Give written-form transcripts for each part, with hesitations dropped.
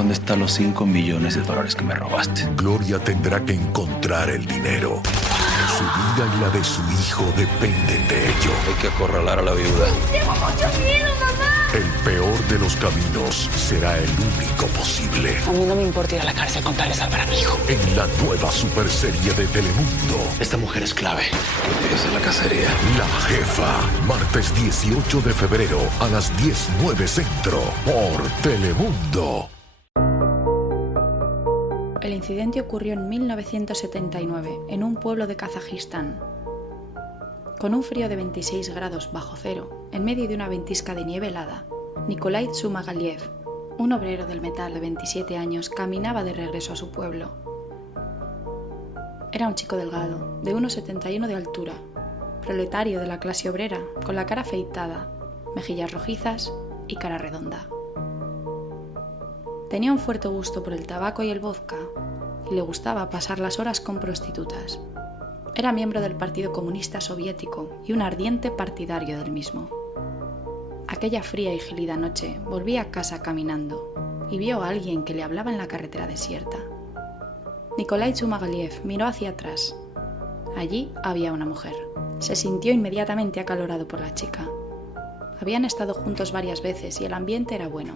¿Dónde están los 5 millones de dólares que me robaste? Gloria tendrá que encontrar el dinero. Su vida y la de su hijo dependen de ello. Hay que acorralar a la viuda. ¡Tengo mucho miedo, mamá! El peor de los caminos será el único posible. A mí no me importa ir a la cárcel con tal de salvar a mi hijo. En la nueva superserie de Telemundo, Esta mujer es clave. Esa es la cacería. La Jefa. Martes 18 de febrero a las 10:09 Centro por Telemundo. El incidente ocurrió en 1979, en un pueblo de Kazajistán. Con un frío de 26 grados bajo cero, en medio de una ventisca de nieve helada, Nikolai Tsumagaliev, un obrero del metal de 27 años, caminaba de regreso a su pueblo. Era un chico delgado, de 1,71 de altura, proletario de la clase obrera, con la cara afeitada, mejillas rojizas y cara redonda. Tenía un fuerte gusto por el tabaco y el vodka, y le gustaba pasar las horas con prostitutas. Era miembro del Partido Comunista Soviético y un ardiente partidario del mismo. Aquella fría y gélida noche volví a casa caminando y vio a alguien que le hablaba en la carretera desierta. Nikolai Tsumagaliev miró hacia atrás. Allí había una mujer. Se sintió inmediatamente acalorado por la chica. Habían estado juntos varias veces y el ambiente era bueno.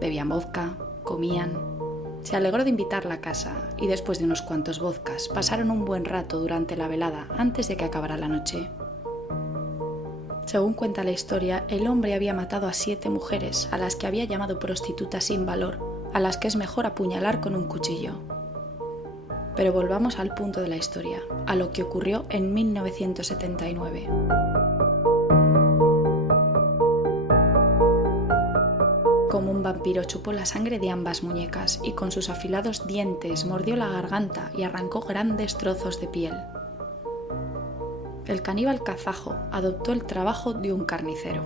Bebían vodka, comían. Se alegró de invitarla a casa y después de unos cuantos vodkas pasaron un buen rato durante la velada antes de que acabara la noche. Según cuenta la historia, el hombre había matado a 7 mujeres a las que había llamado prostitutas sin valor, a las que es mejor apuñalar con un cuchillo. Pero volvamos al punto de la historia, a lo que ocurrió en 1979. Como un vampiro chupó la sangre de ambas muñecas y con sus afilados dientes mordió la garganta y arrancó grandes trozos de piel. El caníbal kazajo adoptó el trabajo de un carnicero.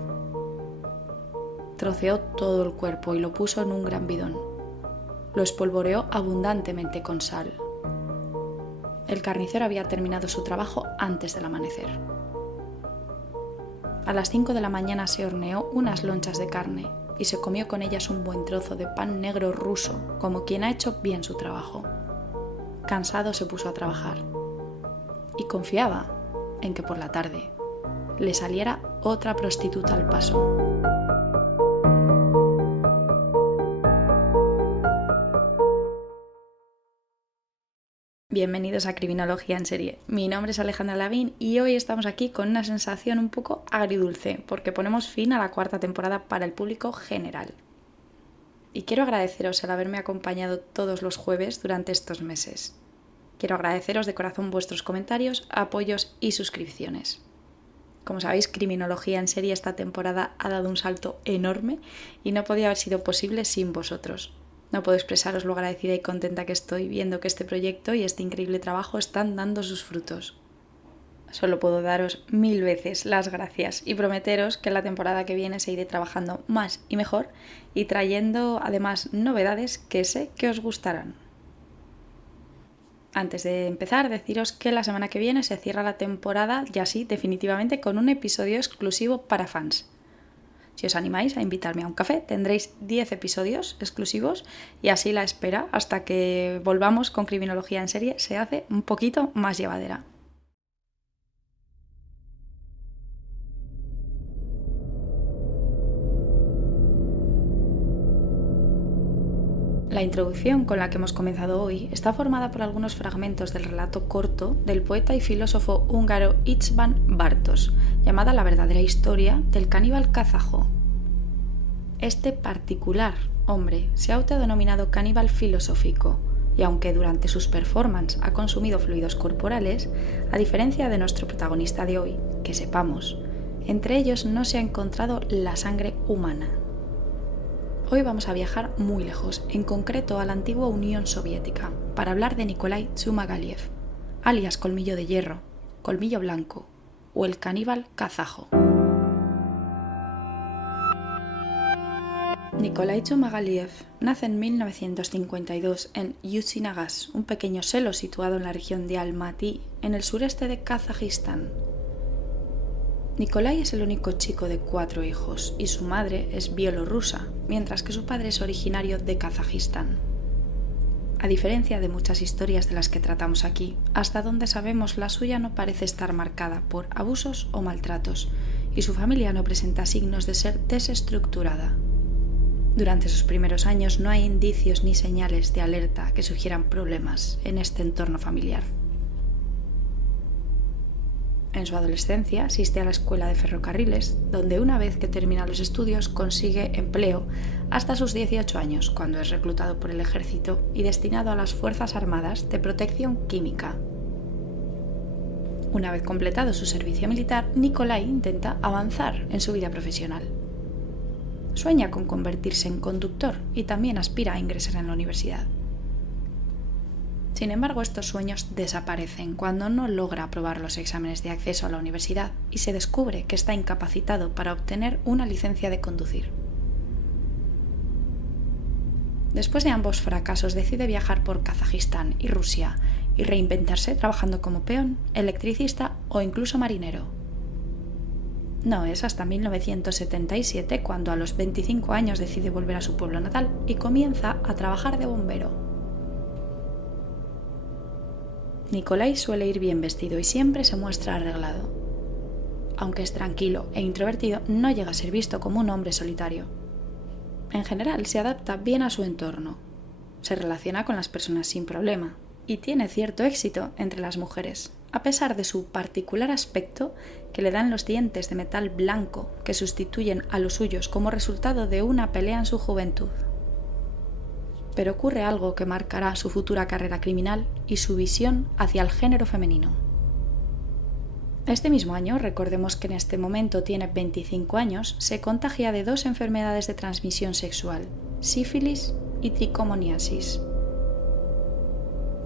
Troceó todo el cuerpo y lo puso en un gran bidón. Lo espolvoreó abundantemente con sal. El carnicero había terminado su trabajo antes del amanecer. A las 5 de la mañana se horneó unas lonchas de carne y se comió con ellas un buen trozo de pan negro ruso, como quien ha hecho bien su trabajo. Cansado se puso a trabajar y confiaba en que por la tarde le saliera otra prostituta al paso. Bienvenidos a Criminología en Serie. Mi nombre es Alejandra Lavín y hoy estamos aquí con una sensación un poco agridulce porque ponemos fin a la 4ª temporada para el público general. Y quiero agradeceros el haberme acompañado todos los jueves durante estos meses. Quiero agradeceros de corazón vuestros comentarios, apoyos y suscripciones. Como sabéis, Criminología en Serie esta temporada ha dado un salto enorme y no podía haber sido posible sin vosotros. No puedo expresaros lo agradecida y contenta que estoy viendo que este proyecto y este increíble trabajo están dando sus frutos. Solo puedo daros 1000 veces las gracias y prometeros que la temporada que viene seguiré trabajando más y mejor y trayendo además novedades que sé que os gustarán. Antes de empezar, deciros que la semana que viene se cierra la temporada, ya sí, definitivamente, con un episodio exclusivo para fans. Si os animáis a invitarme a un café, tendréis 10 episodios exclusivos y así la espera hasta que volvamos con Criminología en Serie se hace un poquito más llevadera. La introducción con la que hemos comenzado hoy está formada por algunos fragmentos del relato corto del poeta y filósofo húngaro István Bartos, llamada La verdadera historia del caníbal kazajo. Este particular hombre se ha autodenominado caníbal filosófico y aunque durante sus performances ha consumido fluidos corporales, a diferencia de nuestro protagonista de hoy, que sepamos, entre ellos no se ha encontrado la sangre humana. Hoy vamos a viajar muy lejos, en concreto a la antigua Unión Soviética, para hablar de Nikolai Tsumagaliev, alias Colmillo de Hierro, Colmillo Blanco o el caníbal kazajo. Nikolai Tsumagaliev nace en 1952 en Yuzhny-Gaz, un pequeño selo situado en la región de Almaty, en el sureste de Kazajistán. Nikolai es el único chico de 4 hijos y su madre es bielorrusa, mientras que su padre es originario de Kazajistán. A diferencia de muchas historias de las que tratamos aquí, hasta donde sabemos la suya no parece estar marcada por abusos o maltratos, y su familia no presenta signos de ser desestructurada. Durante sus primeros años no hay indicios ni señales de alerta que sugieran problemas en este entorno familiar. En su adolescencia asiste a la escuela de ferrocarriles, donde una vez que termina los estudios consigue empleo hasta sus 18 años, cuando es reclutado por el ejército y destinado a las Fuerzas Armadas de Protección Química. Una vez completado su servicio militar, Nikolai intenta avanzar en su vida profesional. Sueña con convertirse en conductor y también aspira a ingresar en la universidad. Sin embargo, estos sueños desaparecen cuando no logra aprobar los exámenes de acceso a la universidad y se descubre que está incapacitado para obtener una licencia de conducir. Después de ambos fracasos, decide viajar por Kazajistán y Rusia y reinventarse trabajando como peón, electricista o incluso marinero. No es hasta 1977 cuando a los 25 años decide volver a su pueblo natal y comienza a trabajar de bombero. Nikolai suele ir bien vestido y siempre se muestra arreglado. Aunque es tranquilo e introvertido, no llega a ser visto como un hombre solitario. En general, se adapta bien a su entorno. Se relaciona con las personas sin problema y tiene cierto éxito entre las mujeres, a pesar de su particular aspecto que le dan los dientes de metal blanco que sustituyen a los suyos como resultado de una pelea en su juventud. Pero ocurre algo que marcará su futura carrera criminal y su visión hacia el género femenino. Este mismo año, recordemos que en este momento tiene 25 años, se contagia de 2 enfermedades de transmisión sexual, sífilis y tricomoniasis.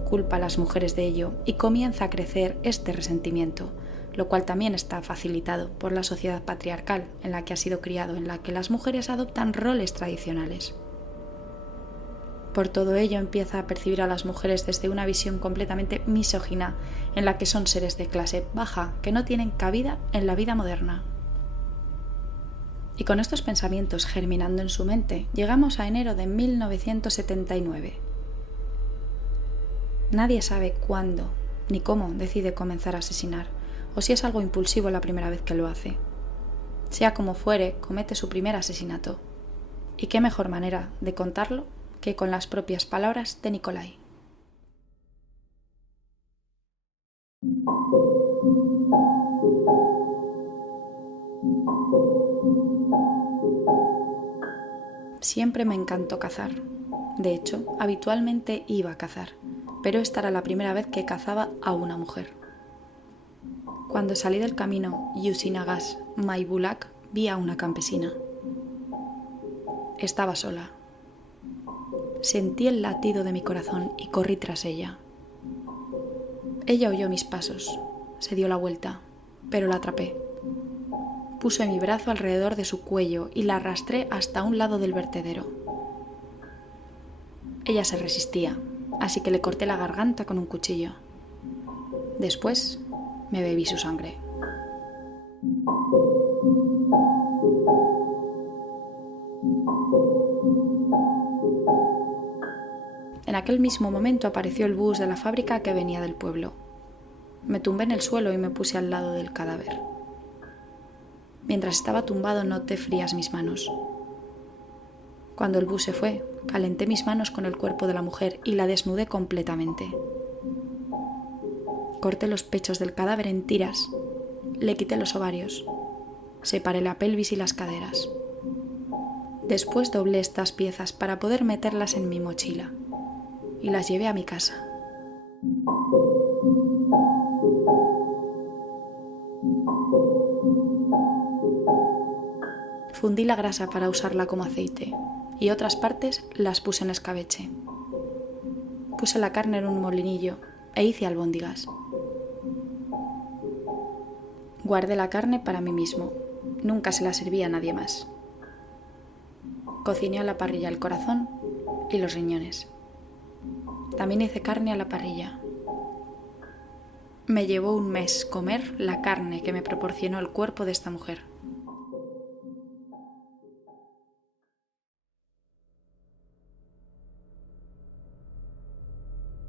Culpa a las mujeres de ello y comienza a crecer este resentimiento, lo cual también está facilitado por la sociedad patriarcal en la que ha sido criado, en la que las mujeres adoptan roles tradicionales. Por todo ello empieza a percibir a las mujeres desde una visión completamente misógina, en la que son seres de clase baja que no tienen cabida en la vida moderna. Y con estos pensamientos germinando en su mente, llegamos a enero de 1979. Nadie sabe cuándo ni cómo decide comenzar a asesinar, o si es algo impulsivo la primera vez que lo hace. Sea como fuere, comete su primer asesinato. ¿Y qué mejor manera de contarlo que con las propias palabras de Nikolai? Siempre me encantó cazar. De hecho, habitualmente iba a cazar, pero esta era la primera vez que cazaba a una mujer. Cuando salí del camino Yusinagas Maybulak, vi a una campesina. Estaba sola. Sentí el latido de mi corazón y corrí tras ella. Ella oyó mis pasos, se dio la vuelta, pero la atrapé. Puse mi brazo alrededor de su cuello y la arrastré hasta un lado del vertedero. Ella se resistía, así que le corté la garganta con un cuchillo. Después me bebí su sangre. En aquel mismo momento apareció el bus de la fábrica que venía del pueblo. Me tumbé en el suelo y me puse al lado del cadáver. Mientras estaba tumbado noté frías mis manos. Cuando el bus se fue, calenté mis manos con el cuerpo de la mujer y la desnudé completamente. Corté los pechos del cadáver en tiras, le quité los ovarios, separé la pelvis y las caderas. Después doblé estas piezas para poder meterlas en mi mochila y las llevé a mi casa. Fundí la grasa para usarla como aceite y otras partes las puse en escabeche. Puse la carne en un molinillo e hice albóndigas. Guardé la carne para mí mismo, nunca se la serví a nadie más. Cociné a la parrilla el corazón y los riñones. También hice carne a la parrilla. Me llevó un mes comer la carne que me proporcionó el cuerpo de esta mujer.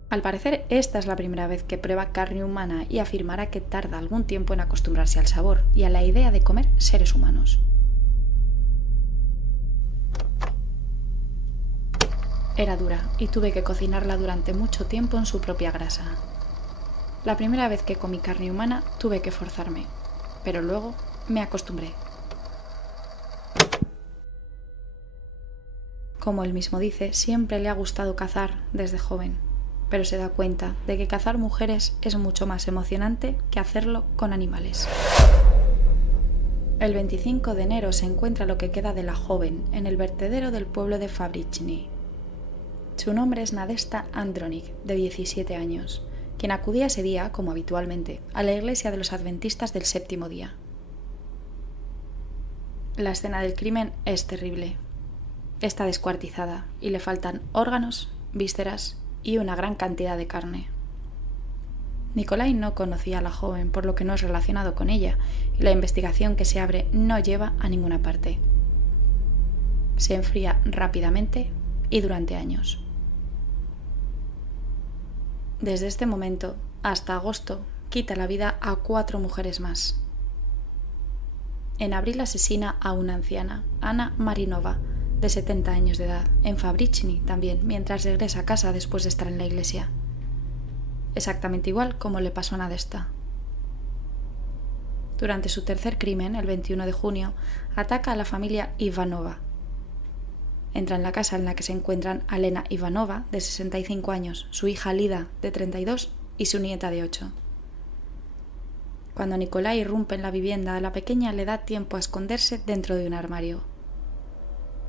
Al parecer, esta es la primera vez que prueba carne humana y afirmará que tarda algún tiempo en acostumbrarse al sabor y a la idea de comer seres humanos. Era dura y tuve que cocinarla durante mucho tiempo en su propia grasa. La primera vez que comí carne humana tuve que forzarme, pero luego me acostumbré. Como él mismo dice, siempre le ha gustado cazar desde joven, pero se da cuenta de que cazar mujeres es mucho más emocionante que hacerlo con animales. El 25 de enero se encuentra lo que queda de la joven en el vertedero del pueblo de Fabričny. Su nombre es Nadezhda Andronik, de 17 años, quien acudía ese día, como habitualmente, a la iglesia de los adventistas del séptimo día. La escena del crimen es terrible. Está descuartizada y le faltan órganos, vísceras y una gran cantidad de carne. Nikolai no conocía a la joven, por lo que no es relacionado con ella, y la investigación que se abre no lleva a ninguna parte. Se enfría rápidamente y durante años. Desde este momento hasta agosto quita la vida a 4 mujeres más. En abril asesina a una anciana, Anna Marinova, de 70 años de edad, en Fabričny también, mientras regresa a casa después de estar en la iglesia. Exactamente igual como le pasó a Nadezhda. Durante su tercer crimen, el 21 de junio, ataca a la familia Ivanova. Entra en la casa en la que se encuentran Alena Ivanova, de 65 años, su hija Lida, de 32, y su nieta de 8. Cuando Nikolai irrumpe en la vivienda, a la pequeña le da tiempo a esconderse dentro de un armario.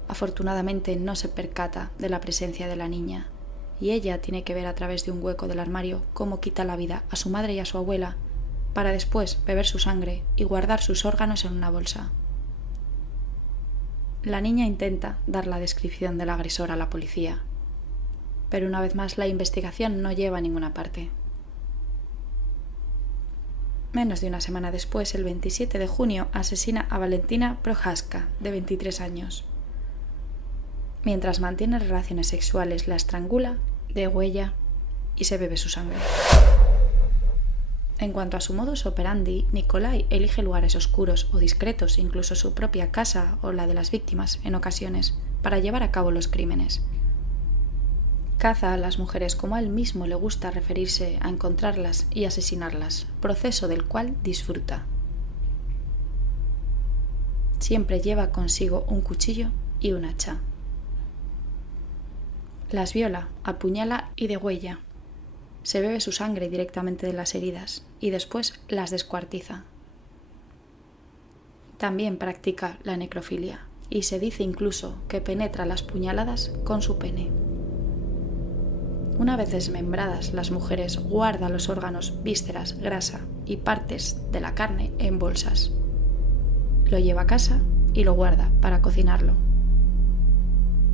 Afortunadamente no se percata de la presencia de la niña, y ella tiene que ver a través de un hueco del armario cómo quita la vida a su madre y a su abuela, para después beber su sangre y guardar sus órganos en una bolsa. La niña intenta dar la descripción del agresor a la policía, pero una vez más la investigación no lleva a ninguna parte. Menos de una semana después, el 27 de junio, asesina a Valentina Prohaska, de 23 años. Mientras mantiene relaciones sexuales, la estrangula, degüella y se bebe su sangre. En cuanto a su modus operandi, Nikolai elige lugares oscuros o discretos, incluso su propia casa o la de las víctimas, en ocasiones, para llevar a cabo los crímenes. Caza a las mujeres como a él mismo le gusta referirse a encontrarlas y asesinarlas, proceso del cual disfruta. Siempre lleva consigo un cuchillo y un hacha. Las viola, apuñala y degüella. Se bebe su sangre directamente de las heridas y después las descuartiza. También practica la necrofilia y se dice incluso que penetra las puñaladas con su pene. Una vez desmembradas, las mujeres guardan los órganos, vísceras, grasa y partes de la carne en bolsas. Lo lleva a casa y lo guarda para cocinarlo.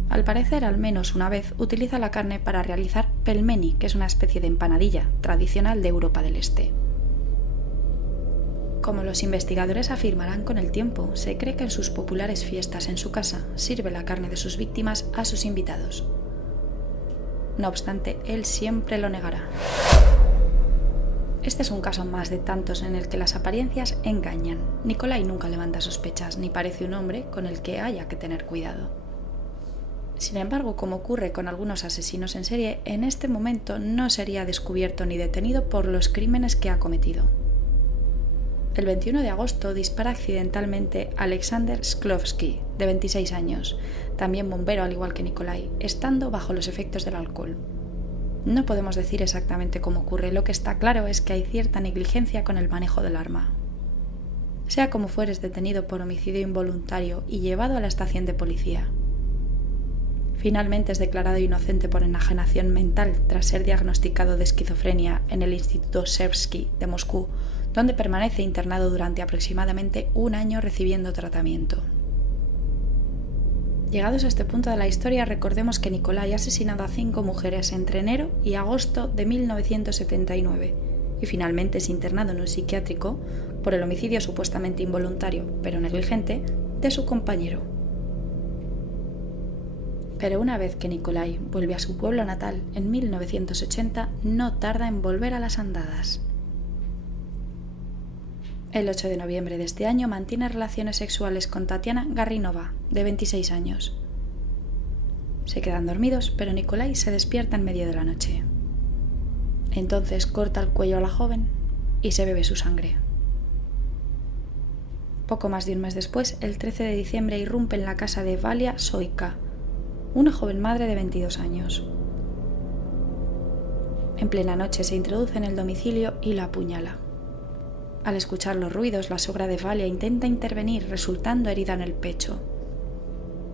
Al parecer, al menos una vez, utiliza la carne para realizar pelmeni, que es una especie de empanadilla tradicional de Europa del Este. Como los investigadores afirmarán con el tiempo, se cree que en sus populares fiestas en su casa sirve la carne de sus víctimas a sus invitados. No obstante, él siempre lo negará. Este es un caso más de tantos en el que las apariencias engañan. Nikolai nunca levanta sospechas, ni parece un hombre con el que haya que tener cuidado. Sin embargo, como ocurre con algunos asesinos en serie, en este momento no sería descubierto ni detenido por los crímenes que ha cometido. El 21 de agosto dispara accidentalmente a Alexander Shklovsky, de 26 años, también bombero al igual que Nikolai, estando bajo los efectos del alcohol. No podemos decir exactamente cómo ocurre, lo que está claro es que hay cierta negligencia con el manejo del arma. Sea como fuere, es detenido por homicidio involuntario y llevado a la estación de policía. Finalmente es declarado inocente por enajenación mental tras ser diagnosticado de esquizofrenia en el Instituto Seversky de Moscú, donde permanece internado durante aproximadamente un año recibiendo tratamiento. Llegados a este punto de la historia, recordemos que Nikolai ha asesinado a 5 mujeres entre enero y agosto de 1979 y finalmente es internado en un psiquiátrico por el homicidio supuestamente involuntario, pero negligente, de su compañero. Pero una vez que Nikolai vuelve a su pueblo natal en 1980, no tarda en volver a las andadas. El 8 de noviembre de este año mantiene relaciones sexuales con Tatiana Garrinova, de 26 años. Se quedan dormidos, pero Nikolai se despierta en medio de la noche. Entonces corta el cuello a la joven y se bebe su sangre. Poco más de un mes después, el 13 de diciembre, irrumpe en la casa de Valia Soika, una joven madre de 22 años. En plena noche se introduce en el domicilio y la apuñala. Al escuchar los ruidos, la suegra de Valia intenta intervenir, resultando herida en el pecho.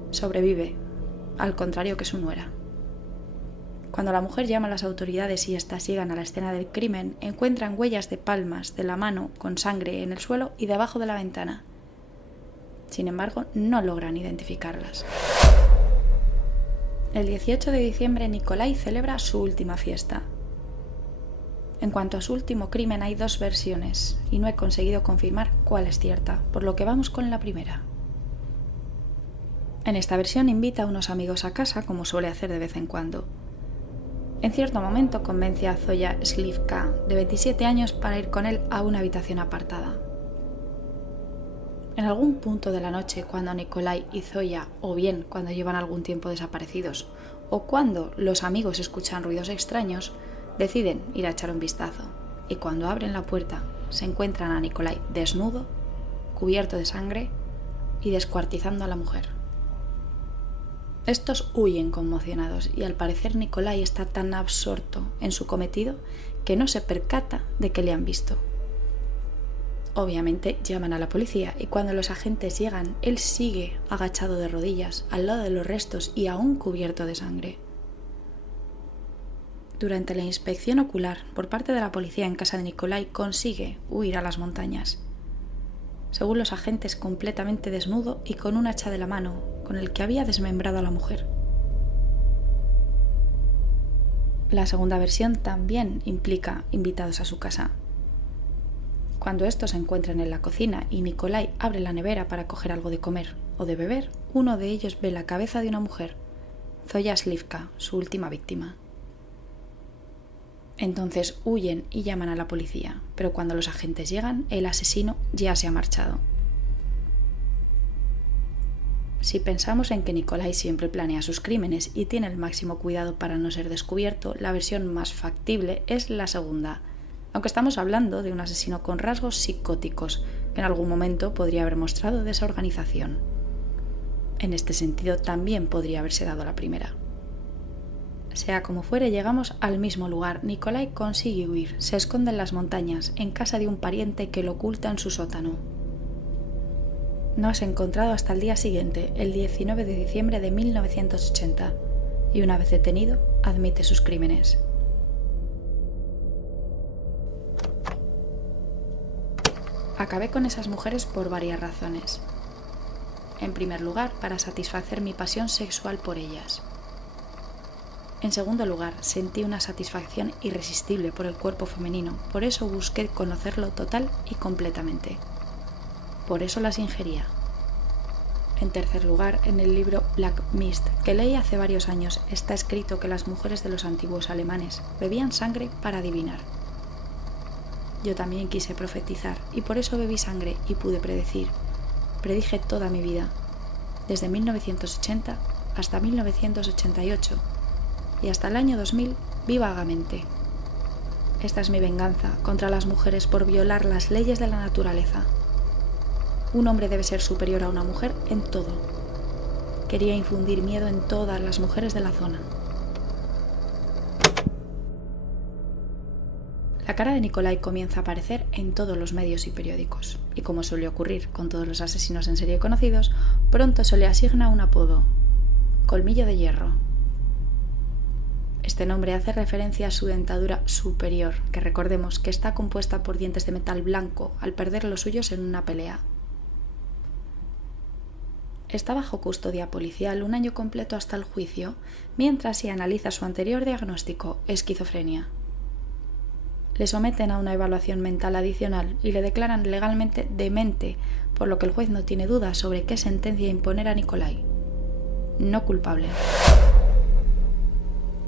Sobrevive, al contrario que su nuera. Cuando la mujer llama a las autoridades y éstas llegan a la escena del crimen, encuentran huellas de palmas de la mano con sangre en el suelo y debajo de la ventana. Sin embargo, no logran identificarlas. El 18 de diciembre, Nikolai celebra su última fiesta. En cuanto a su último crimen, hay dos versiones y no he conseguido confirmar cuál es cierta, por lo que vamos con la primera. En esta versión invita a unos amigos a casa, como suele hacer de vez en cuando. En cierto momento convence a Zoya Slivka, de 27 años, para ir con él a una habitación apartada. En algún punto de la noche, cuando Nikolai y Zoya, o bien cuando llevan algún tiempo desaparecidos, o cuando los amigos escuchan ruidos extraños, deciden ir a echar un vistazo, y cuando abren la puerta se encuentran a Nikolai desnudo, cubierto de sangre y descuartizando a la mujer. Estos huyen conmocionados y al parecer Nikolai está tan absorto en su cometido que no se percata de que le han visto. Obviamente llaman a la policía y cuando los agentes llegan, él sigue agachado de rodillas al lado de los restos y aún cubierto de sangre. Durante la inspección ocular por parte de la policía en casa de Nikolai, consigue huir a las montañas. Según los agentes, completamente desnudo y con un hacha de la mano con el que había desmembrado a la mujer. La segunda versión también implica invitados a su casa. Cuando estos se encuentran en la cocina y Nikolai abre la nevera para coger algo de comer o de beber, uno de ellos ve la cabeza de una mujer, Zoya Slivka, su última víctima. Entonces huyen y llaman a la policía, pero cuando los agentes llegan, el asesino ya se ha marchado. Si pensamos en que Nikolai siempre planea sus crímenes y tiene el máximo cuidado para no ser descubierto, la versión más factible es la segunda, aunque estamos hablando de un asesino con rasgos psicóticos, que en algún momento podría haber mostrado desorganización. En este sentido, también podría haberse dado la primera. Sea como fuere, llegamos al mismo lugar. Nikolai consigue huir, se esconde en las montañas, en casa de un pariente que lo oculta en su sótano. No es encontrado hasta el día siguiente, el 19 de diciembre de 1980, y una vez detenido, admite sus crímenes. Acabé con esas mujeres por varias razones. En primer lugar, para satisfacer mi pasión sexual por ellas. En segundo lugar, sentí una satisfacción irresistible por el cuerpo femenino, por eso busqué conocerlo total y completamente. Por eso las ingería. En tercer lugar, en el libro Black Mist, que leí hace varios años, está escrito que las mujeres de los antiguos alemanes bebían sangre para adivinar. Yo también quise profetizar y por eso bebí sangre y pude predecir. Predije toda mi vida, desde 1980 hasta 1988 y hasta el año 2000 vi vagamente. Esta es mi venganza contra las mujeres por violar las leyes de la naturaleza. Un hombre debe ser superior a una mujer en todo. Quería infundir miedo en todas las mujeres de la zona. La cara de Nikolai comienza a aparecer en todos los medios y periódicos, y como suele ocurrir con todos los asesinos en serie conocidos, pronto se le asigna un apodo: Colmillo de Hierro. Este nombre hace referencia a su dentadura superior, que recordemos que está compuesta por dientes de metal blanco al perder los suyos en una pelea. Está bajo custodia policial un año completo hasta el juicio, mientras se analiza su anterior diagnóstico, esquizofrenia. Le someten a una evaluación mental adicional y le declaran legalmente demente, por lo que el juez no tiene dudas sobre qué sentencia imponer a Nikolai. No culpable.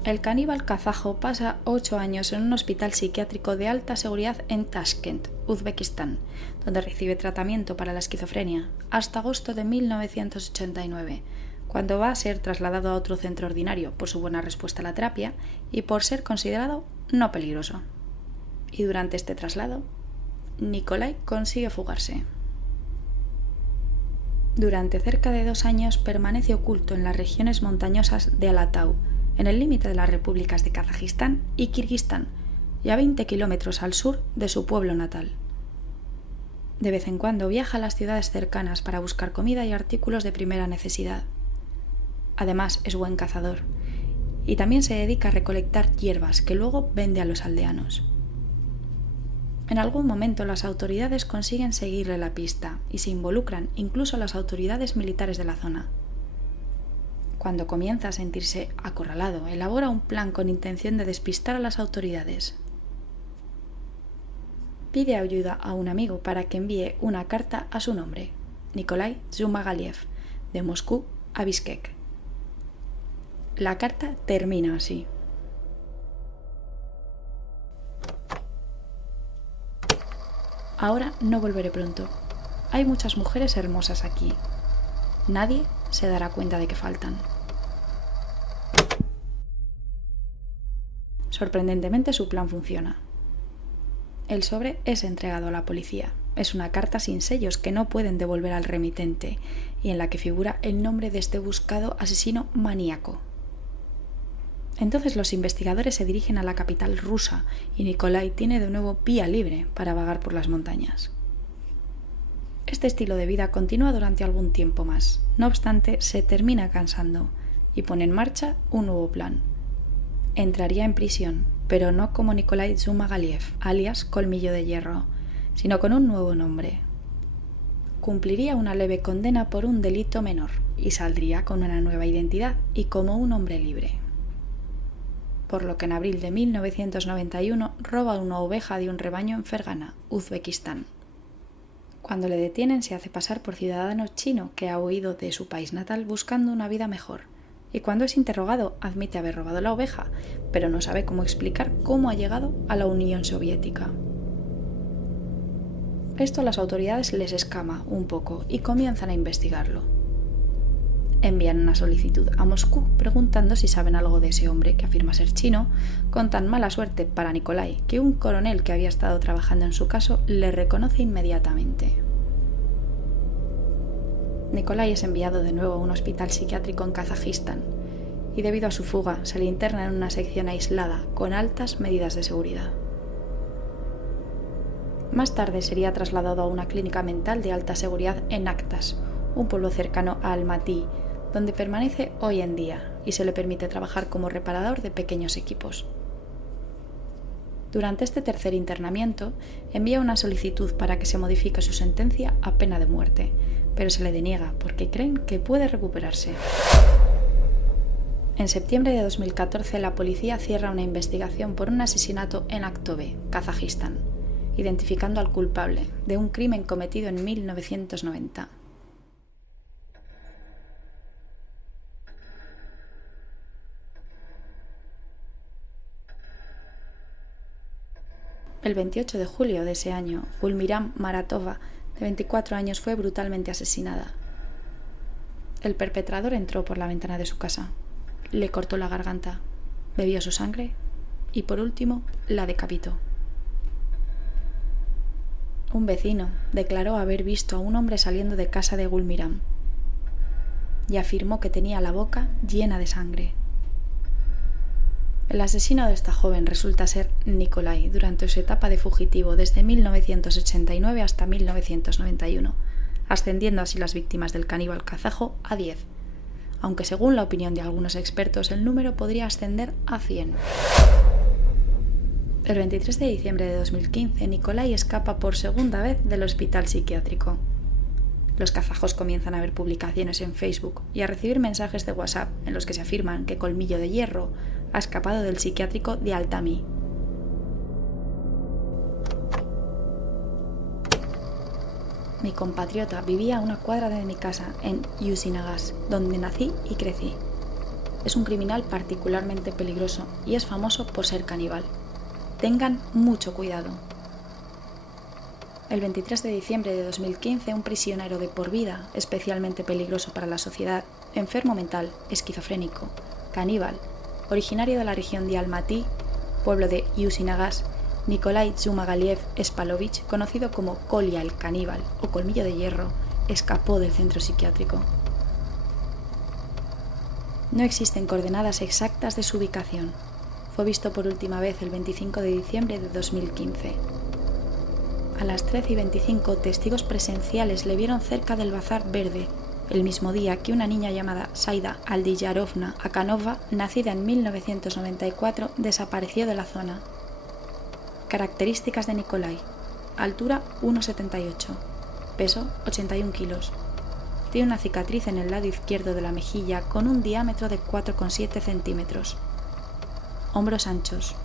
El caníbal kazajo pasa 8 años en un hospital psiquiátrico de alta seguridad en Tashkent, Uzbekistán, donde recibe tratamiento para la esquizofrenia, hasta agosto de 1989, cuando va a ser trasladado a otro centro ordinario por su buena respuesta a la terapia y por ser considerado no peligroso. Y durante este traslado, Nikolai consigue fugarse. Durante cerca de 2 años permanece oculto en las regiones montañosas de Alatau, en el límite de las repúblicas de Kazajistán y Kirguistán, y a 20 kilómetros al sur de su pueblo natal. De vez en cuando viaja a las ciudades cercanas para buscar comida y artículos de primera necesidad. Además, es buen cazador, y también se dedica a recolectar hierbas que luego vende a los aldeanos. En algún momento las autoridades consiguen seguirle la pista y se involucran incluso las autoridades militares de la zona. Cuando comienza a sentirse acorralado, elabora un plan con intención de despistar a las autoridades. Pide ayuda a un amigo para que envíe una carta a su nombre, Nikolai Zhumagaliev, de Moscú a Bishkek. La carta termina así. Ahora no volveré pronto. Hay muchas mujeres hermosas aquí. Nadie se dará cuenta de que faltan. Sorprendentemente su plan funciona. El sobre es entregado a la policía. Es una carta sin sellos que no pueden devolver al remitente y en la que figura el nombre de este buscado asesino maníaco. Entonces los investigadores se dirigen a la capital rusa y Nikolai tiene de nuevo vía libre para vagar por las montañas. Este estilo de vida continúa durante algún tiempo más. No obstante, se termina cansando y pone en marcha un nuevo plan. Entraría en prisión, pero no como Nikolai Zhumagaliev, alias Colmillo de Hierro, sino con un nuevo nombre. Cumpliría una leve condena por un delito menor y saldría con una nueva identidad y como un hombre libre. Por lo que en abril de 1991 roba una oveja de un rebaño en Fergana, Uzbekistán. Cuando le detienen se hace pasar por ciudadano chino que ha huido de su país natal buscando una vida mejor, y cuando es interrogado admite haber robado la oveja, pero no sabe cómo explicar cómo ha llegado a la Unión Soviética. Esto a las autoridades les escama un poco y comienzan a investigarlo. Envían una solicitud a Moscú preguntando si saben algo de ese hombre que afirma ser chino, con tan mala suerte para Nikolai que un coronel que había estado trabajando en su caso le reconoce inmediatamente. Nikolai es enviado de nuevo a un hospital psiquiátrico en Kazajistán y debido a su fuga se le interna en una sección aislada con altas medidas de seguridad. Más tarde sería trasladado a una clínica mental de alta seguridad en Aktas, un pueblo cercano a Almaty, donde permanece hoy en día y se le permite trabajar como reparador de pequeños equipos. Durante este tercer internamiento, envía una solicitud para que se modifique su sentencia a pena de muerte, pero se le deniega porque creen que puede recuperarse. En septiembre de 2014, la policía cierra una investigación por un asesinato en Aktobe, Kazajistán, identificando al culpable de un crimen cometido en 1990. El 28 de julio de ese año, Gulmiram Maratova, de 24 años, fue brutalmente asesinada. El perpetrador entró por la ventana de su casa, le cortó la garganta, bebió su sangre y, por último, la decapitó. Un vecino declaró haber visto a un hombre saliendo de casa de Gulmiram y afirmó que tenía la boca llena de sangre. El asesino de esta joven resulta ser Nikolai durante su etapa de fugitivo desde 1989 hasta 1991, ascendiendo así las víctimas del caníbal kazajo a 10, aunque según la opinión de algunos expertos el número podría ascender a 100. El 23 de diciembre de 2015, Nikolai escapa por segunda vez del hospital psiquiátrico. Los kazajos comienzan a ver publicaciones en Facebook y a recibir mensajes de WhatsApp en los que se afirman que Colmillo de Hierro ha escapado del psiquiátrico de Altami. Mi compatriota vivía a una cuadra de mi casa en Usinagas, donde nací y crecí. Es un criminal particularmente peligroso y es famoso por ser caníbal. Tengan mucho cuidado. El 23 de diciembre de 2015, un prisionero de por vida, especialmente peligroso para la sociedad, enfermo mental, esquizofrénico, caníbal, originario de la región de Almatý, pueblo de Usinagas, Nikolai Zhumagaliev Spalovich, conocido como Kolya el caníbal o Colmillo de Hierro, escapó del centro psiquiátrico. No existen coordenadas exactas de su ubicación. Fue visto por última vez el 25 de diciembre de 2015. A las 13:25, testigos presenciales le vieron cerca del Bazar Verde, el mismo día que una niña llamada Saida Aldiyarovna Akanova, nacida en 1994, desapareció de la zona. Características de Nikolai: altura 1,78, peso 81 kilos. Tiene una cicatriz en el lado izquierdo de la mejilla con un diámetro de 4,7 centímetros. Hombros anchos.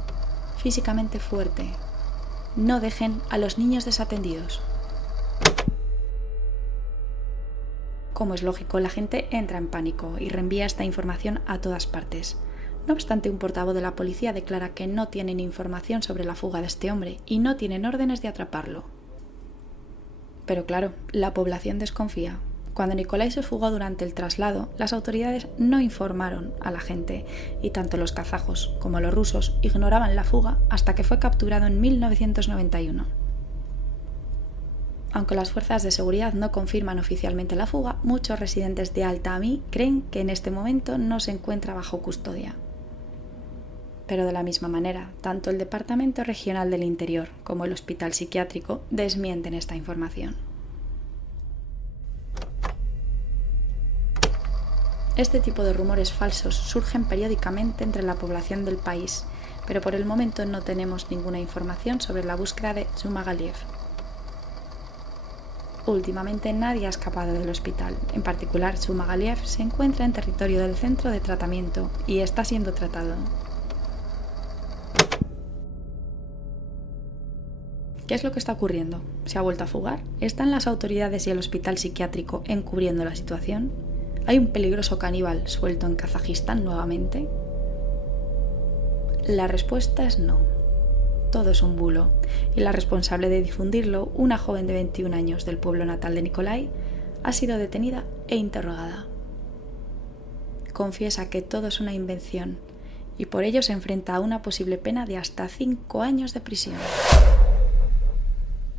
Físicamente fuerte. No dejen a los niños desatendidos. Como es lógico, la gente entra en pánico y reenvía esta información a todas partes. No obstante, un portavoz de la policía declara que no tienen información sobre la fuga de este hombre y no tienen órdenes de atraparlo. Pero claro, la población desconfía. Cuando Nikolai se fugó durante el traslado, las autoridades no informaron a la gente y tanto los kazajos como los rusos ignoraban la fuga hasta que fue capturado en 1991. Aunque las fuerzas de seguridad no confirman oficialmente la fuga, muchos residentes de Altamí creen que en este momento no se encuentra bajo custodia. Pero de la misma manera, tanto el Departamento Regional del Interior como el Hospital Psiquiátrico desmienten esta información. Este tipo de rumores falsos surgen periódicamente entre la población del país, pero por el momento no tenemos ninguna información sobre la búsqueda de Zhumagaliev. Últimamente nadie ha escapado del hospital. En particular, Zhumagaliev se encuentra en territorio del centro de tratamiento y está siendo tratado. ¿Qué es lo que está ocurriendo? ¿Se ha vuelto a fugar? ¿Están las autoridades y el hospital psiquiátrico encubriendo la situación? ¿Hay un peligroso caníbal suelto en Kazajistán nuevamente? La respuesta es no. Todo es un bulo, y la responsable de difundirlo, una joven de 21 años del pueblo natal de Nikolai, ha sido detenida e interrogada. Confiesa que todo es una invención, y por ello se enfrenta a una posible pena de hasta 5 años de prisión.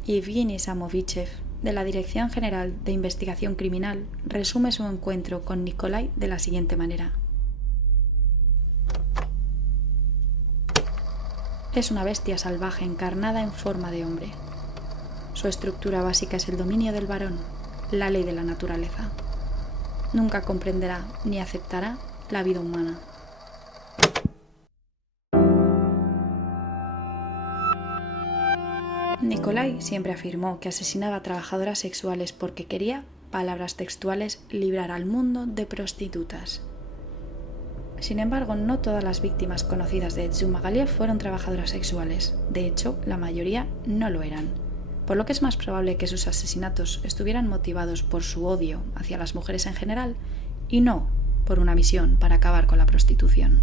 Yevgeny Samovichev, de la Dirección General de Investigación Criminal, resume su encuentro con Nikolai de la siguiente manera. Es una bestia salvaje encarnada en forma de hombre. Su estructura básica es el dominio del varón, la ley de la naturaleza. Nunca comprenderá ni aceptará la vida humana. Nikolai siempre afirmó que asesinaba a trabajadoras sexuales porque quería, palabras textuales, librar al mundo de prostitutas. Sin embargo, no todas las víctimas conocidas de Zhumagaliev fueron trabajadoras sexuales. De hecho, la mayoría no lo eran, por lo que es más probable que sus asesinatos estuvieran motivados por su odio hacia las mujeres en general y no por una misión para acabar con la prostitución.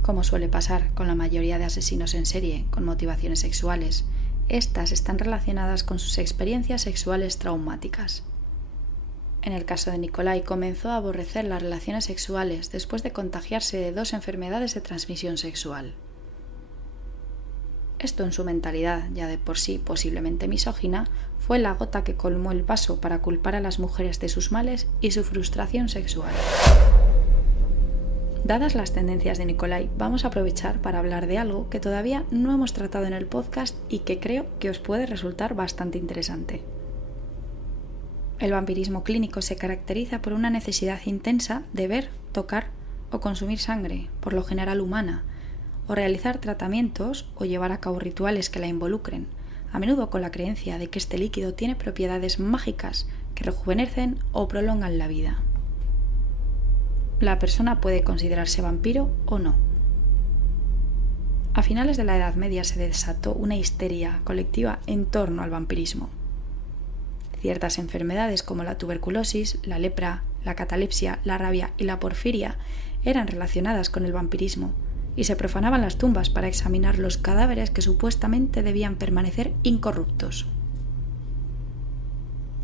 Como suele pasar con la mayoría de asesinos en serie con motivaciones sexuales, estas están relacionadas con sus experiencias sexuales traumáticas. En el caso de Nikolai, comenzó a aborrecer las relaciones sexuales después de contagiarse de 2 enfermedades de transmisión sexual. Esto, en su mentalidad, ya de por sí posiblemente misógina, fue la gota que colmó el vaso para culpar a las mujeres de sus males y su frustración sexual. Dadas las tendencias de Nikolai, vamos a aprovechar para hablar de algo que todavía no hemos tratado en el podcast y que creo que os puede resultar bastante interesante. El vampirismo clínico se caracteriza por una necesidad intensa de ver, tocar o consumir sangre, por lo general humana, o realizar tratamientos o llevar a cabo rituales que la involucren, a menudo con la creencia de que este líquido tiene propiedades mágicas que rejuvenecen o prolongan la vida. La persona puede considerarse vampiro o no. A finales de la Edad Media se desató una histeria colectiva en torno al vampirismo. Ciertas enfermedades como la tuberculosis, la lepra, la catalepsia, la rabia y la porfiria eran relacionadas con el vampirismo, y se profanaban las tumbas para examinar los cadáveres que supuestamente debían permanecer incorruptos.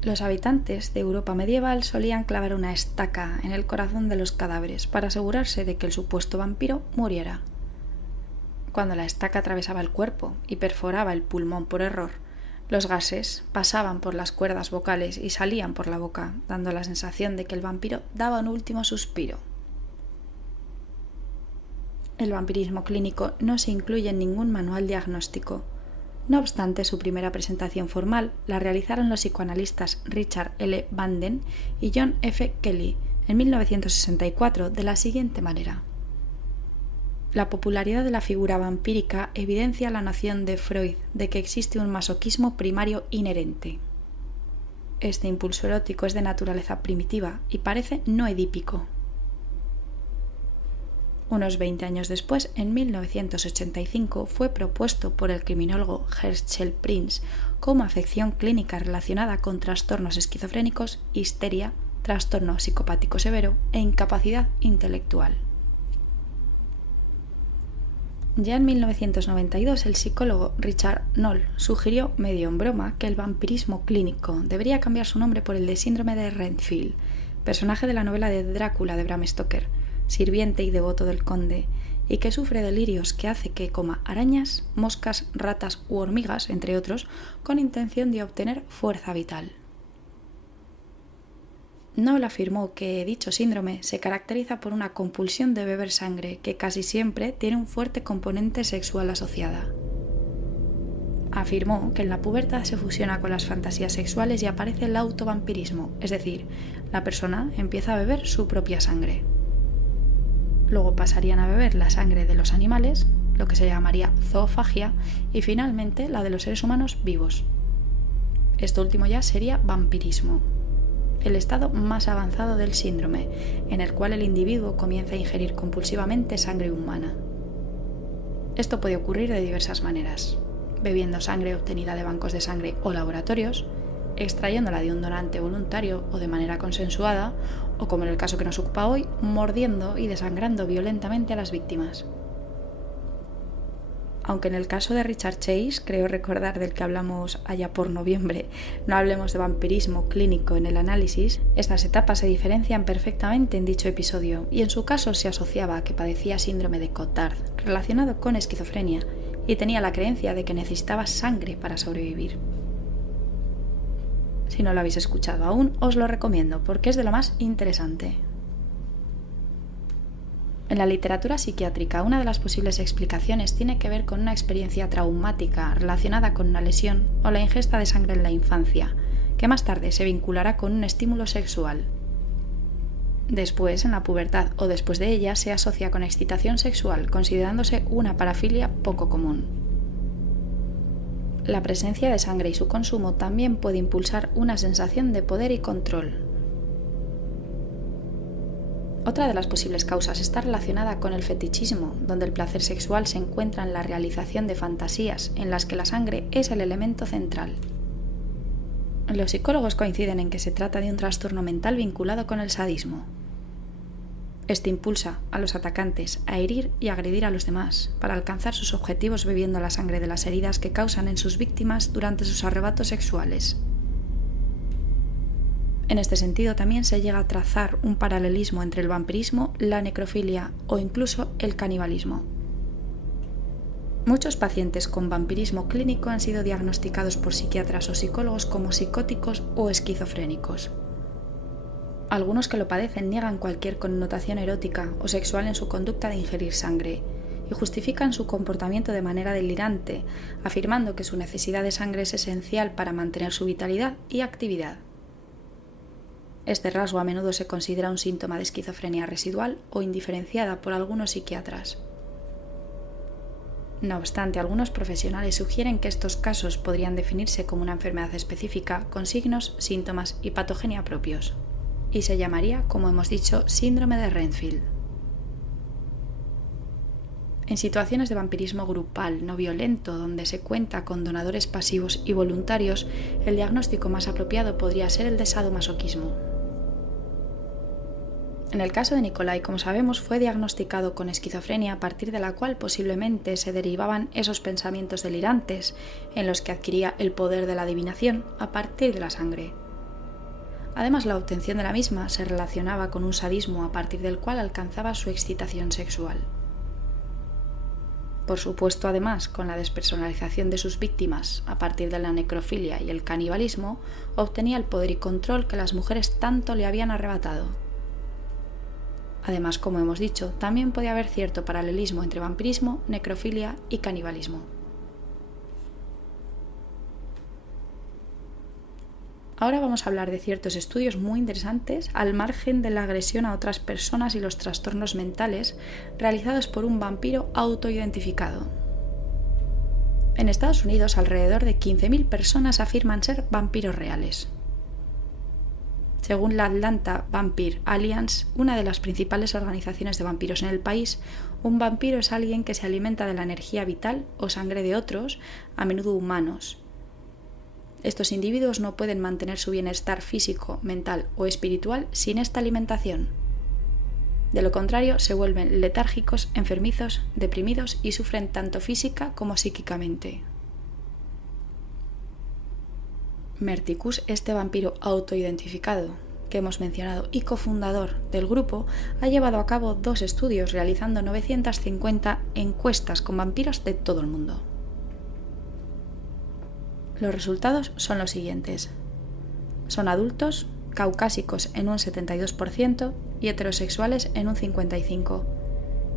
Los habitantes de Europa medieval solían clavar una estaca en el corazón de los cadáveres para asegurarse de que el supuesto vampiro muriera. Cuando la estaca atravesaba el cuerpo y perforaba el pulmón por error, los gases pasaban por las cuerdas vocales y salían por la boca, dando la sensación de que el vampiro daba un último suspiro. El vampirismo clínico no se incluye en ningún manual diagnóstico. No obstante, su primera presentación formal la realizaron los psicoanalistas Richard L. Banden y John F. Kelly en 1964 de la siguiente manera. La popularidad de la figura vampírica evidencia la noción de Freud de que existe un masoquismo primario inherente. Este impulso erótico es de naturaleza primitiva y parece no edípico. Unos 20 años después, en 1985, fue propuesto por el criminólogo Herschel Prinz como afección clínica relacionada con trastornos esquizofrénicos, histeria, trastorno psicopático severo e incapacidad intelectual. Ya en 1992, el psicólogo Richard Knoll sugirió, medio en broma, que el vampirismo clínico debería cambiar su nombre por el de síndrome de Renfield, personaje de la novela de Drácula de Bram Stoker, sirviente y devoto del conde, y que sufre delirios que hace que coma arañas, moscas, ratas u hormigas, entre otros, con intención de obtener fuerza vital. Knoll afirmó que dicho síndrome se caracteriza por una compulsión de beber sangre que casi siempre tiene un fuerte componente sexual asociada. Afirmó que en la pubertad se fusiona con las fantasías sexuales y aparece el autovampirismo, es decir, la persona empieza a beber su propia sangre. Luego pasarían a beber la sangre de los animales, lo que se llamaría zoofagia, y finalmente la de los seres humanos vivos. Esto último ya sería vampirismo, el estado más avanzado del síndrome, en el cual el individuo comienza a ingerir compulsivamente sangre humana. Esto puede ocurrir de diversas maneras: bebiendo sangre obtenida de bancos de sangre o laboratorios, extrayéndola de un donante voluntario o de manera consensuada, o como en el caso que nos ocupa hoy, mordiendo y desangrando violentamente a las víctimas. Aunque en el caso de Richard Chase, creo recordar del que hablamos allá por noviembre, no hablemos de vampirismo clínico en el análisis, estas etapas se diferencian perfectamente en dicho episodio, y en su caso se asociaba a que padecía síndrome de Cotard, relacionado con esquizofrenia, y tenía la creencia de que necesitaba sangre para sobrevivir. Si no lo habéis escuchado aún, os lo recomiendo porque es de lo más interesante. En la literatura psiquiátrica, una de las posibles explicaciones tiene que ver con una experiencia traumática relacionada con una lesión o la ingesta de sangre en la infancia, que más tarde se vinculará con un estímulo sexual. Después, en la pubertad o después de ella, se asocia con excitación sexual, considerándose una parafilia poco común. La presencia de sangre y su consumo también puede impulsar una sensación de poder y control. Otra de las posibles causas está relacionada con el fetichismo, donde el placer sexual se encuentra en la realización de fantasías en las que la sangre es el elemento central. Los psicólogos coinciden en que se trata de un trastorno mental vinculado con el sadismo. Este impulsa a los atacantes a herir y agredir a los demás para alcanzar sus objetivos bebiendo la sangre de las heridas que causan en sus víctimas durante sus arrebatos sexuales. En este sentido también se llega a trazar un paralelismo entre el vampirismo, la necrofilia o incluso el canibalismo. Muchos pacientes con vampirismo clínico han sido diagnosticados por psiquiatras o psicólogos como psicóticos o esquizofrénicos. Algunos que lo padecen niegan cualquier connotación erótica o sexual en su conducta de ingerir sangre y justifican su comportamiento de manera delirante, afirmando que su necesidad de sangre es esencial para mantener su vitalidad y actividad. Este rasgo a menudo se considera un síntoma de esquizofrenia residual o indiferenciada por algunos psiquiatras. No obstante, algunos profesionales sugieren que estos casos podrían definirse como una enfermedad específica con signos, síntomas y patogenia propios, y se llamaría, como hemos dicho, síndrome de Renfield. En situaciones de vampirismo grupal no violento, donde se cuenta con donadores pasivos y voluntarios, el diagnóstico más apropiado podría ser el de sadomasoquismo. En el caso de Nikolai, como sabemos, fue diagnosticado con esquizofrenia, a partir de la cual posiblemente se derivaban esos pensamientos delirantes en los que adquiría el poder de la adivinación a partir de la sangre. Además, la obtención de la misma se relacionaba con un sadismo a partir del cual alcanzaba su excitación sexual. Por supuesto, además, con la despersonalización de sus víctimas a partir de la necrofilia y el canibalismo, obtenía el poder y control que las mujeres tanto le habían arrebatado. Además, como hemos dicho, también podía haber cierto paralelismo entre vampirismo, necrofilia y canibalismo. Ahora vamos a hablar de ciertos estudios muy interesantes al margen de la agresión a otras personas y los trastornos mentales realizados por un vampiro autoidentificado. En Estados Unidos, alrededor de 15.000 personas afirman ser vampiros reales. Según la Atlanta Vampire Alliance, una de las principales organizaciones de vampiros en el país, un vampiro es alguien que se alimenta de la energía vital o sangre de otros, a menudo humanos. Estos individuos no pueden mantener su bienestar físico, mental o espiritual sin esta alimentación. De lo contrario, se vuelven letárgicos, enfermizos, deprimidos y sufren tanto física como psíquicamente. Merticus, este vampiro autoidentificado que hemos mencionado y cofundador del grupo, ha llevado a cabo 2 estudios realizando 950 encuestas con vampiros de todo el mundo. Los resultados son los siguientes. Son adultos, caucásicos en un 72% y heterosexuales en un 55%,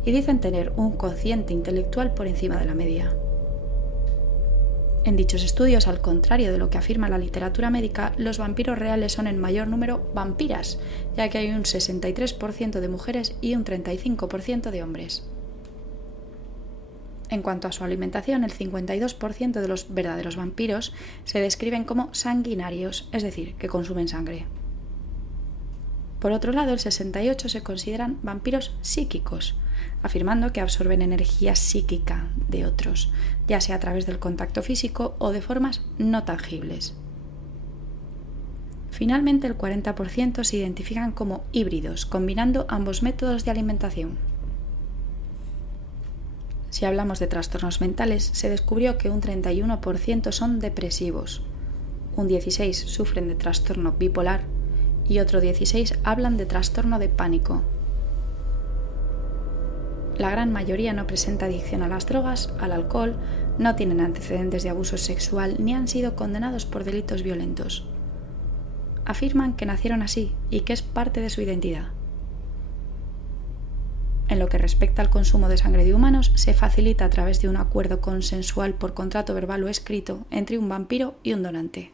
y dicen tener un cociente intelectual por encima de la media. En dichos estudios, al contrario de lo que afirma la literatura médica, los vampiros reales son en mayor número vampiras, ya que hay un 63% de mujeres y un 35% de hombres. En cuanto a su alimentación, el 52% de los verdaderos vampiros se describen como sanguinarios, es decir, que consumen sangre. Por otro lado, el 68% se consideran vampiros psíquicos, afirmando que absorben energía psíquica de otros, ya sea a través del contacto físico o de formas no tangibles. Finalmente, el 40% se identifican como híbridos, combinando ambos métodos de alimentación. Si hablamos de trastornos mentales, se descubrió que un 31% son depresivos, un 16% sufren de trastorno bipolar y otro 16% hablan de trastorno de pánico. La gran mayoría no presenta adicción a las drogas, al alcohol, no tienen antecedentes de abuso sexual ni han sido condenados por delitos violentos. Afirman que nacieron así y que es parte de su identidad. En lo que respecta al consumo de sangre de humanos, se facilita a través de un acuerdo consensual por contrato verbal o escrito entre un vampiro y un donante.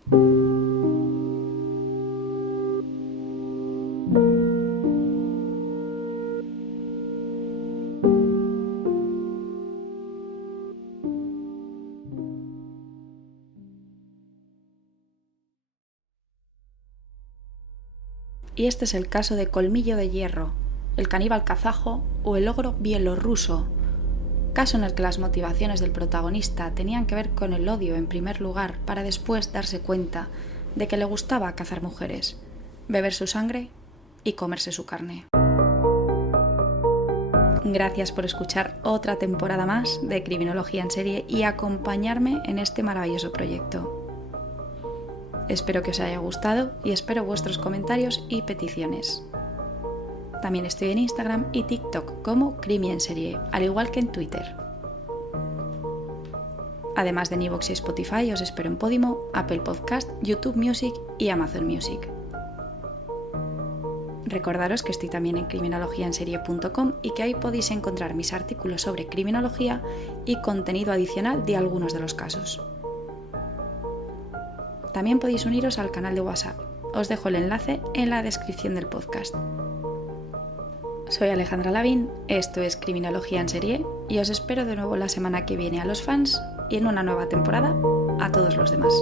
Y este es el caso de Colmillo de Hierro, el caníbal kazajo o el ogro bielorruso, caso en el que las motivaciones del protagonista tenían que ver con el odio en primer lugar, para después darse cuenta de que le gustaba cazar mujeres, beber su sangre y comerse su carne. Gracias por escuchar otra temporada más de Criminología en Serie y acompañarme en este maravilloso proyecto. Espero que os haya gustado y espero vuestros comentarios y peticiones. También estoy en Instagram y TikTok como Crimi en Serie, al igual que en Twitter. Además de en iVoox y Spotify, os espero en Podimo, Apple Podcast, YouTube Music y Amazon Music. Recordaros que estoy también en criminologiaenserie.com y que ahí podéis encontrar mis artículos sobre criminología y contenido adicional de algunos de los casos. También podéis uniros al canal de WhatsApp. Os dejo el enlace en la descripción del podcast. Soy Alejandra Lavín, esto es Criminología en Serie y os espero de nuevo la semana que viene a los fans y en una nueva temporada a todos los demás.